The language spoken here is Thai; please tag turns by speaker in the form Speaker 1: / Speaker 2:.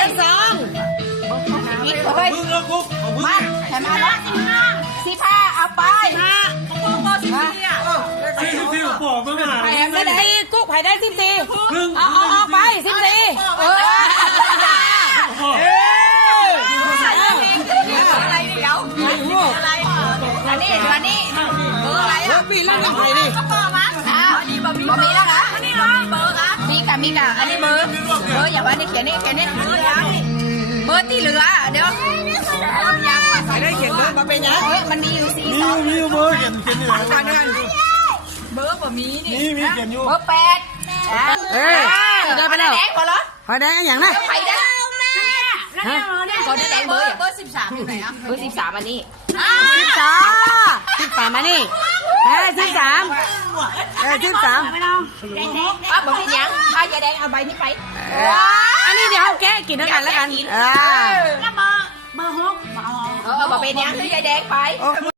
Speaker 1: สอง
Speaker 2: อีกเลยมาแถมมาแล้ว15เอาไป
Speaker 1: ไผ่ได้14กุ๊กไผ่ได้14เอาไป14
Speaker 2: อะไรเดี๋ยวอะไรอันนี้เบอร์อะไรอ่ะ
Speaker 1: ปีแล้วไผ่ดิ
Speaker 2: ก็เบอร์มั้งอันนี้บะหมี่แล้วนะอันนี้เบอร์ครับมีกะอันนี้เบอร์อย่าว่านี่เขียนนี่เบอร์ที่เหลือเดี๋ยวยัง
Speaker 1: ไผ่ได้เขียนเบอร์มาเป็นยัง
Speaker 2: มันมีอยู่
Speaker 3: มีเบอร์เขียนอยู่
Speaker 1: ทางนั้น
Speaker 2: เบอร์บะหมี่นี่
Speaker 3: มีเขียนอยู่
Speaker 2: เบอร์8
Speaker 1: ได้ไปแล้ว
Speaker 2: แดงพอเหรอ
Speaker 1: ไผ่ได้อย่างนั้น
Speaker 2: ไผ่ได้ก็ได้แดงเบอร์13อยู่ไหนอ่ะเบอร์13อันนี้
Speaker 1: 13มานี่13
Speaker 2: บอกให้ยังยาแดงเอาใบนี้ไป
Speaker 1: อันนี้เดี๋ยวแกกินด้วยกันแล้วกัน
Speaker 2: แล้วเบอร์6บอกเป็นยังคือยาแดงไป